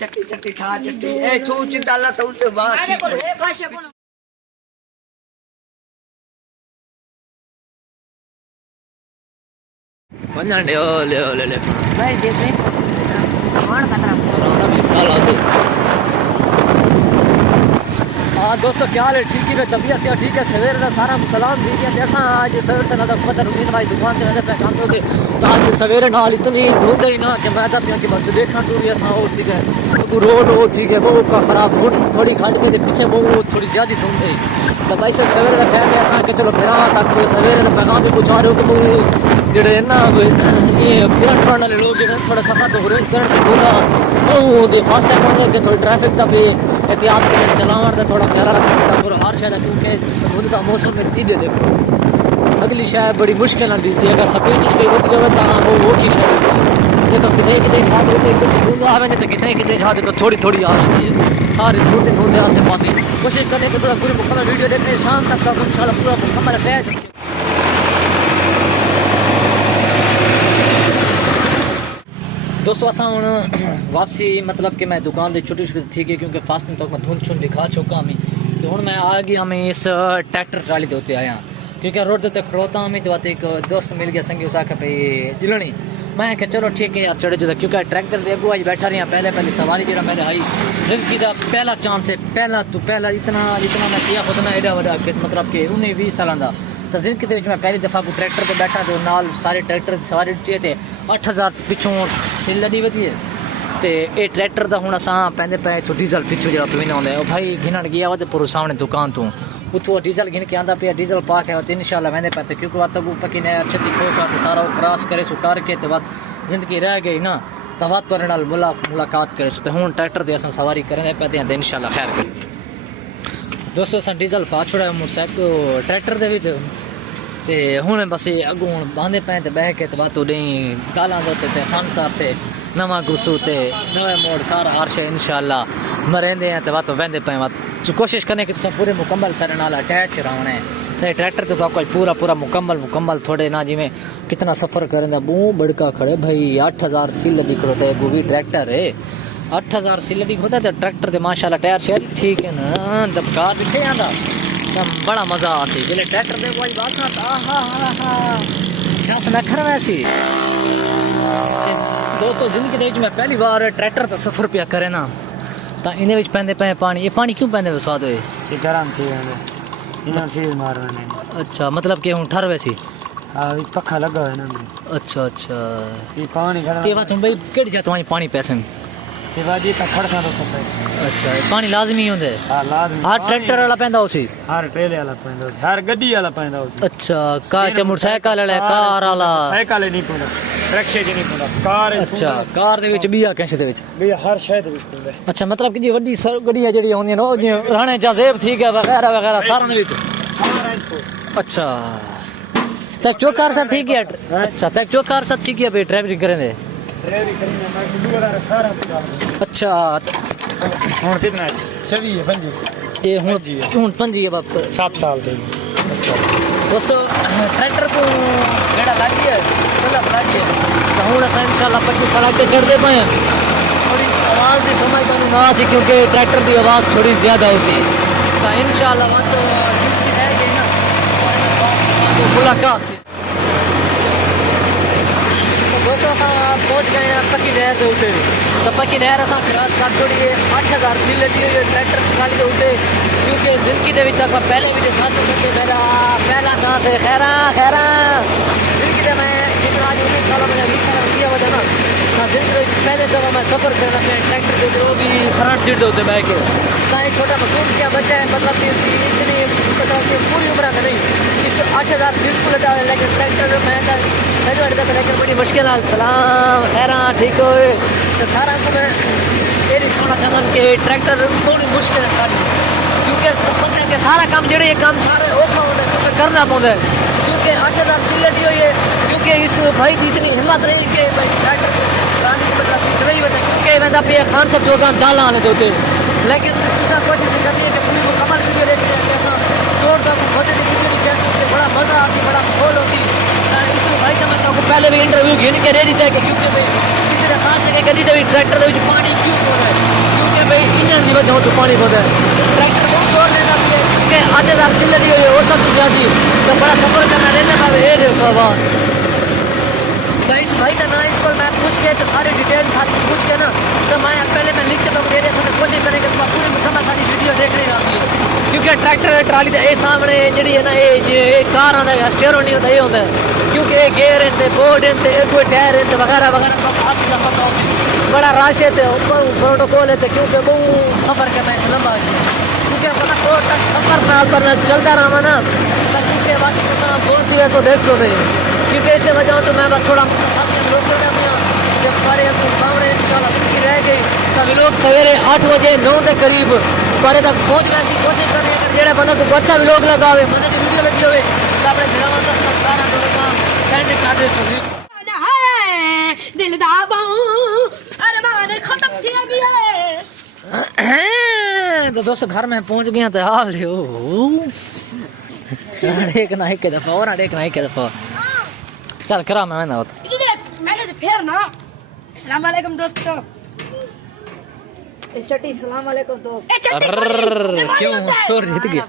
चट्टी चट्टी खा चट्टी ए तू चिंता ला तो उससे बात वञण ॾियो ले ले ले भाई देखो कौन खतरा हाँ दोस्तों क्या हाल है ठीक है तबीयत से ठीक है सवेरे का सारा सलाम ठीक है जैसा आज सवेरे से ना पता रुटीन भाई दुकान से नजर पे काम होते तो आज सवेरे नाल इतनी धुंध ही ना कि मैं तो कि बस देखा टूरी ऐसा हो ठीक है तो रोड हो ठीक है वो का खराब थोड़ी खड़ के पीछे वो थोड़ी ज्यादा धुंध है तो भाई से सवेरे का टाइम है ऐसा कि चलो फिर तक सवेरे का पैगाम भी पहुँचा रहे हो कि वो जेडे ना ये फिरन फरन वाले लोग जो थोड़ा सफर तो गुरेज करने के फर्स्ट टाइम होते कि थोड़ी ट्रैफिक का भी एहतियात करें चलावन का थोड़ा ख्याल रखना पूरा हर शायद क्योंकि धुंध का मौसम में तीजे देखो अगली शायद बड़ी मुश्किल आती थी अगर स्पीड उसकी रुक जाए तो वो चीज़ है ये तो कितने कितने जहाँ धुंध आवे तो कितने कितने जहाँ तो थोड़ी थोड़ी आ जाती है सारी धुंध धुंध आसे पास कोशिश करें कि पूरा पूरी मुकम्मल वीडियो देखने शाम तक का इंशाल्लाह पूरा मुकम्मल है। दोस्तों असा हूँ वापसी मतलब कि मैं दुकान से छुट्टी थी गई क्योंकि फास्ट तक मैं धुंध छुंध दिखा चुका हमें तो हूँ मैं आ गया हमें इस ट्रैक्टर ट्राली के उत्ते आया क्योंकि रोड के उत्ते खड़ोता हमें तो एक दोस्त मिल गया संगी उस आखे भाई दिलनी मैं क्या चलो ठीक है यार चढ़े जो क्योंकि ट्रैक्टर के अगू आज बैठा रही पहले सवारी जो मेरे आई जिंदगी का पहला चांस है पहला इतना मैं किया उतना एडा वड़ा मतलब कि 19-20 साल का तो जिंदगी के मैं पहली दफ़ा को ट्रैक्टर पर बैठा तो नाल सारे ट्रैक्टर सवारी चे थे 8000 पिछों सिल लड़ी वधी है तो ये ट्रैक्टर का हूँ असा पैंदे पे इतों डीजल पिछू जो पीना होंगे भाई घिनण गया वो पूरे सामने दुकान तो उतो डीजल घिन के आंदा पे डीजल पा के इंशाल्लाह वेंदे पे क्योंकि वत पक्की नहर छती खोका तो सारा क्रॉस करे सो करके तो वत जिंदगी रह गई ना तो वत पर नाल मुलाकात करे सो हूँ ट्रैक्टर से अस सवारी करें पे इंशाल्लाह खैर कर दोस्तों अस डीजल पा छोड़ा मोटरसाइकिल ट्रैक्टर के ते हूँ बस अगू हूँ बांधे पे तो बह के वत उड़ी गालां खान साहब से नवा गुस्सू ते नवे मोड़ सारा हर शे इंशाल्लाह मरेंदे हैं तो वत वेंदे पे वत कोशिश करने की पूरे मुकम्मल सारे नाल अटैच रहना है तो ट्रैक्टर तो कोई पूरा मुकम्मल थोड़े ना जिमें कितना सफ़र करें बू बड़का खड़े भाई 8000 सील दिखो तो वो भी ट्रैक्टर है 8000 सील दिखोता तो ट्रैक्टर तो माशाल्लाह टायर शेयर ठीक है ना दबकार दिखे आंदा बड़ा मज़ा आसी जिले ट्रैक्टर दे कोई बात ना जस मैं खर वैसी दोस्तों जिंदगी दे मैं पहली बार ट्रैक्टर तो सफ़र पिया करे ना तो इन्हें विच पैंदे पे पानी ये पानी क्यों पैंदे स्वाद होए ये गरम थी इन्हां से मारने अच्छा मतलब कि हूँ ठर वैसी हां पक्का लगा है ना अच्छा ये पानी के बात भाई केड़ी जा तुम्हारी पानी पैसे में के बाद ये खड़ खा तो पैसे अच्छा पानी लाजमी होंदे हां लाजमी हर ट्रैक्टर वाला पैंदा उसी हर ट्रेले वाला पैंदा उसी हर गड्डी वाला पैंदा उसी अच्छा का मोटरसाइकिल वाला कार वाला साइकिल नहीं पैंदा रिक्शे जी नहीं पैंदा कार अच्छा कार दे विच बिया कैसे दे विच बिया हर शय दे विच पैंदा अच्छा मतलब कि जी वड्डी गड्डियां जेडी होंदी नो जी राणे जाजेब ठीक है वगैरह सारा दे विच अच्छा तक चौकार सा ठीक है अच्छा तक चौकार सा ठीक है भाई ड्राइविंग करें दे अच्छा हुन कितना 24 है 25 ये हुन 25 है बाप 7 साल दे अच्छा दोस्तों ट्रैक्टर को गेड़ा लागी है मतलब लागी है तो हुन अस इंशाल्लाह 25 साल के चढ़दे पे थोड़ी आवाज दी समझ का ना सी क्योंकि ट्रैक्टर दी आवाज थोड़ी ज्यादा होसी तो इंशाल्लाह वहां तो जिंदगी रह गई ना तो मुलाकात दोस्तों पहुंच गए हैं पक्की नहर के उत्ते तो पक्की नहर अस क्रॉस कर छोड़ी 8000 सील लगी हुई है ट्रैक्टर ट्राली के उत्ते क्योंकि जिंदगी के पहले भी साथ मेरा पहला चांस है खैरा जिंदगी में मैं जितना आज 19 सालों में 20 साल किया वजह ना जिंदगी पहले जब मैं सफ़र करना अपने ट्रैक्टर के जो भी फ्रंट सीट होते बैठ के एक छोटा मसूद क्या बच्चा है मतलब कि इतनी मतलब कि पूरी उम्र में नहीं इस 8000 सीट को लटा है लेकिन ट्रैक्टर मैं लेकिन बड़ी मुश्किल है सलाम खैरा ठीक हो तो सारा को मैं ये कहना चाहता हूँ कि ट्रैक्टर थोड़ी मुश्किल है क्योंकि बच्चे के सारा काम जेड़े ये काम सारे औखा होते क्योंकि करना पड़ता है क्योंकि 8000 सीट लटी हुई है क्योंकि इस भाई की इतनी हिम्मत रही कि भाई ट्रैक्टर मतलब चलाई बता क्योंकि मैं पे खान सब जो दाला आने देते लेकिन कोशिश करती है कि पूरी मुकम्मल वीडियो देखते हैं जैसा जोर तक होते थे वीडियो बड़ा मज़ा आती बड़ा माहौल होती इस भाई का मैं पहले भी इंटरव्यू घेन के रेडी था कि क्योंकि भाई किसी के सामने के गड्डी दे ट्रैक्टर दे पानी क्यों हो रहा है क्योंकि भाई इंजन दी वजह तो पानी हो रहा है ट्रैक्टर बहुत जोर देना क्योंकि आधे रात चिल्लरी हुई हो सकती जाती तो बड़ा सफर करना रहता है ये देखो वाह तो इस भाई का ना इसको मैं पूछ के तो सारी डिटेल सारी पूछ के ना तो मैं पहले मैं लिख के तो दे रहा था कोशिश करेंगे तो पूरी मुकम्मल सारी वीडियो देख रही रहती है क्योंकि ट्रैक्टर ट्राली के सामने जी है ना ये कार आता है स्टेयरो नहीं होता ये होता है क्योंकि ये गेयर है बोर्ड है कोई टायर है वगैरह वगैरह बड़ा रश है प्रोटोकॉल है क्योंकि बहुत सफ़र करना है लंबा क्योंकि पता कोर्ट तक सफ़र पर चलता रहा ना क्योंकि बाकी बोलती है तो 150 नहीं क्योंकि इससे वजह तो मैं बस थोड़ा लोग जब सारे सामने इंशाल्लाह रह गई तभी लोग सवेरे 8 बजे 9 के करीब बारे तक पहुँचने की कोशिश करें अगर जेड़ा बंदा को अच्छा भी लोग लगावे बंदे की वीडियो लगी हुए तो अपने ग्राम तक सारा काम सेंड कर दे सभी दिल दाबा अरे माने खत्म किया गया तो दोस्तों घर में पहुंच गया तो हाल हो एक ना एक दफा और एक ना एक दफा चल करा मैं ना होता मैंने तो फिर ना सलाम वालेकुम दोस्तों चट्टी सलाम वालेकुम दोस्त क्यों छोड़ जीत गया